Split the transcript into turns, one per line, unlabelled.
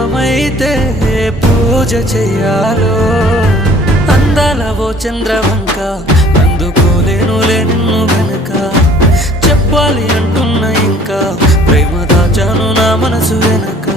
రూపమైతే పూజ చెయ్యాలో అందాలవో చంద్రవంక అందుకోలేను లేను గనక. చెప్పాలి అంటున్నా ఇంకా ప్రేమ దాచాను నా మనసు వెనక.